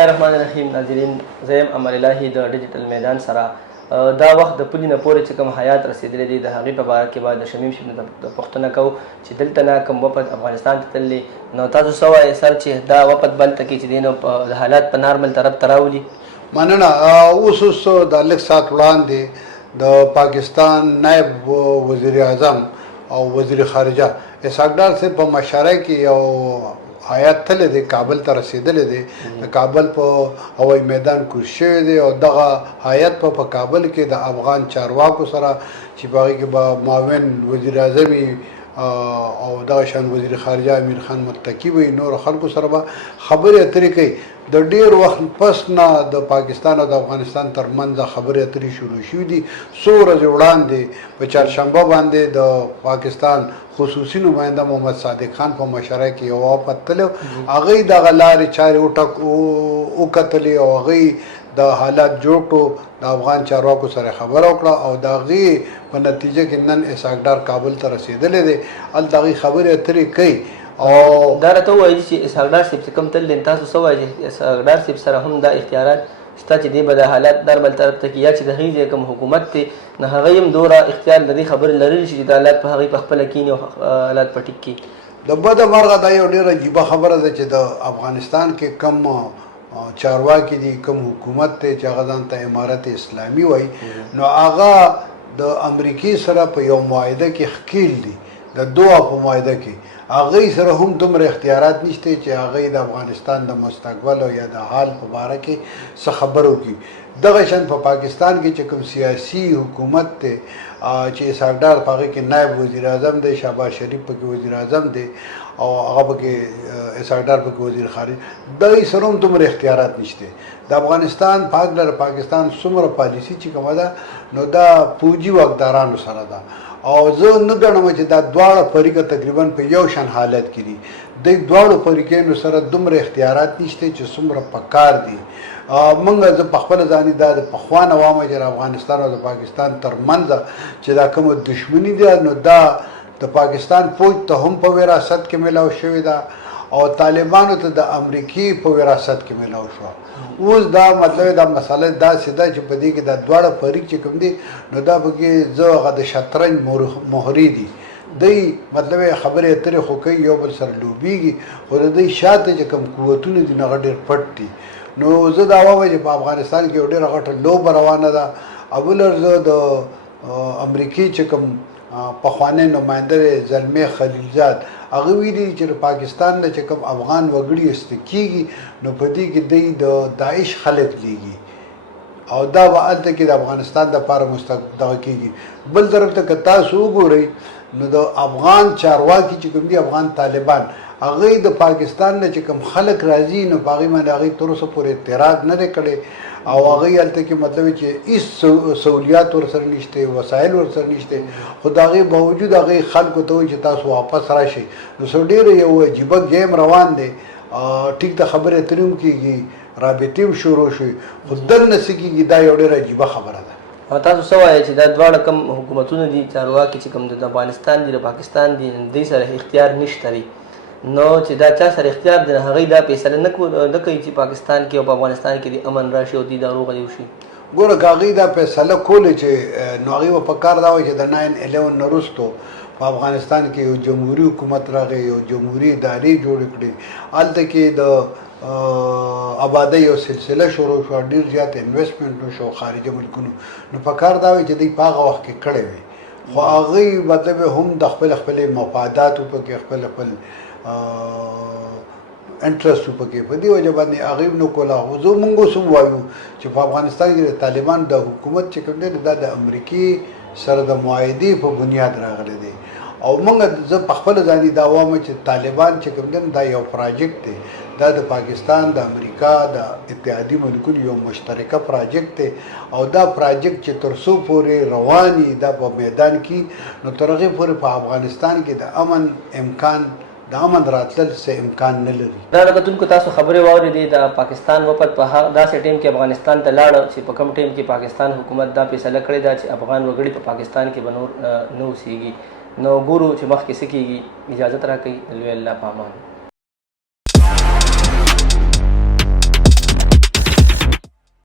الرحمن الرحیم ناظرین، زه یم امر الهي د ډیجیټل میدان سره. دا وخت د پولې نه پورې چې کوم حیات رسېدلی دی د هغې په باره کې به د شمیم صاحب نه د پوښتنه کوو چې دلته نه کوم وفد افغانستان ته تللی، نو تاسو څه وایئ سر چې دا وفد بل ته کې چې دی نو د حالات په نارمل طرف ته راولي؟ مننه. اوس د لږ ساعت وړاندې د پاکستان نائب وزیر اعظم او وزیر خارجه اسحاق ډار صاحب په مشاعره کې یو حیات تللی دی، کابل ته رسېدلی دی. د کابل په هوایي میدان کوز شوی دی او دغه حیات په کابل کې د افغان چارواکو سره چې په هغې کې به معاون وزیر اعظم او دغه شان وزیر خارجه امیر خان متقي وي، نور خلکو سره به خبرې اترې کوي. د ډېر وخت پس نه د پاکستان او د افغانستان ترمنځ خبرې اترې شروع شوي دي. څو ورځې وړاندې په چهارشنبه باندې د پاکستان خصوصي نماینده محمد صادق خان په مشاعره کې یو وفد تللی، هغوی دغه لارې چارې وکتلې او هغوی د حالات جوړ کړو، د افغان چارواکو سره خبره وکړه او د هغې په نتیجه کې نن اسحاق ډار کابل ته رسېدلی دی. هلته هغوی خبرې اترې کوي. او دا راته ووایي چې اسحاق ډار صاحب چې کوم تللی، تاسو څه وایئ چې اسحاق ډار صاحب سره هم دا اختیارات شته چې دی به د حالات نارمل طرف ته کړي، یا چې د هغې ځای کوم حکومت دی نو هغوی هم دومره اختیار د دې خبرې لرلی شي چې د حالات په هغوی په خپله کښېني او حالات په ټیک کړي؟ د بده مرغه دا یو ډېره عجیبه خبره ده چې د افغانستان کې کم چارواکي دي، کم حکومت دی چې هغه ځان ته امارت اسلامي وایي، نو هغه د امریکې سره په یو معاهده کې ښکیل دي، د دوه په معاهده کې هغوی سره هم دومره اختیارات نشته چې هغوی د افغانستان د مستقبل او یا د حال په باره کې څه خبره وکړي. دغه شان په پاکستان کې چې کوم سیاسي حکومت دی چې اسحاق ډار په هغې کې نائب وزیر اعظم دی، شهباز شریف پکې وزیر اعظم دی او هغه پکې اسحاق ډار پکې وزیر خارجه، دغوی سره هم دومره اختیارات نشته. د افغانستان په هکله د پاکستان څومره پالیسي چې کومه ده نو دا پوجي واکدارانو سره ده او زه نه ګڼم چې دا دواړه فریقه تقریبا په یو شان حالت کې دي. د دواړو فریقینو سره دومره اختیارات نشته چې څومره پکار دي. موږ زه په خپله ځاني دا د پخوا نه وایم چې د افغانستان او د پاکستان ترمنځ چې دا کومه دښمني ده نو دا د پاکستان فوج ته هم په وراثت کې میلاو شوې ده او طالبانو ته د امریکې په وراثت کې میلاو شوه. اوس دا مطلب دا مسله داسې ده چې په دې کې دا دواړه فریق چې کوم دي نو دا پکې زه هغه د شطرنج مهرې دي، دوی مطلب خبرې اترې خو کوي، یو بل سره لوبېږي، خو د دوی شاته چې کوم قوتونه دي نو هغه ډېر پټ دي. نو زه دا وایم چې په افغانستان کې یو ډېره غټه لوبه روانه ده. اول زه د امریکې چې کوم پخوانی نماینده دی زلمی خلیلزاد، هغه ویلي چې د پاکستان نه چې کوم افغان وګړي ایسته کېږي نو په دې کې دوی د داعش خلک لیږي او دا به هلته کې د افغانستان دپاره دغه کېږي. بل طرف ته که تاسو وګورئ نو د افغان چارواکي چې کوم دي افغان طالبان، هغوی د پاکستان نه چې کوم خلک راځي نو په هغوی باندې هغوی تر اوسه پورې اعتراض نه دی کړی او هغوی هلته کې مطلب چې هېڅ سهولیات ورسره نشته، وسایل ورسره نشته، خو د هغې باوجود هغوی خلکو ته وایي چې تاسو واپس راشئ. نو څو ډېر یو عجیبه ګیم روان دی. ټیک ته خبرې اترې هم کېږي، رابطې هم شروع شوي، خو دننه څه کېږي دا یو ډېره عجیبه خبره ده. تاسو څه وایئ چې دا دواړه کوم حکومتونه دي چارواکي چې کوم د افغانستان دي د پاکستان دي دوی سره اختیار نشته دی، نو چې دا چا سره اختیار دی هغوی دا فیصله نه کوي چې پاکستان کې او په افغانستان کې د امن راشي او دوی دا روغه دي وشي؟ ګوره که هغوی دا فیصله کولی چې نو هغوی به په کار دا وایي چې د 9/11 نه وروستو په افغانستان کې یو جمهوري حکومت راغی، یو جمهوري ادارې جوړې کړې، هلته کې د آبادۍ یو سلسله شروع شوه، ډېر زیات انویسټمنټ وشو خارجه ملکونو، نو په کار دا وایي چې دوی په هغه وخت کې کړی وي، خو هغوی مطلب هم د خپلې مفاداتو پکې خپل انټرسټ پکې په دې وجه باندې هغوی نه کوله. خو زه موږ اوس هم وایو چې په افغانستان کې د طالبان د حکومت چې کوم دی دا د امریکې سره د معاهدې په بنیاد راغلی دی او زه په خپله ځاني دا وایم چې طالبان چې کوم دی دا یو پراجیکټ دی، دا د پاکستان د امریکا د اتحادي ملکونو یو مشترکه پراجیکټ دی او دا پراجیکټ چې تر څو پورې رواني دا په میدان کې نو تر هغې پورې په افغانستان کې د امن راتلل څه امکان نه لري. دا د کتونکو تاسو خبرې واورېدې د پاکستان وفد په داسې ټیم کې افغانستان ته لاړه چې په کوم ټیم کې پاکستان حکومت دا فیصله کړې ده چې افغان وګړي په پاکستان کې به نور نه اوسېږي. نو ګورو چې مخکې څه کېږي. اجازت راکوئ. د لوی الله په امان.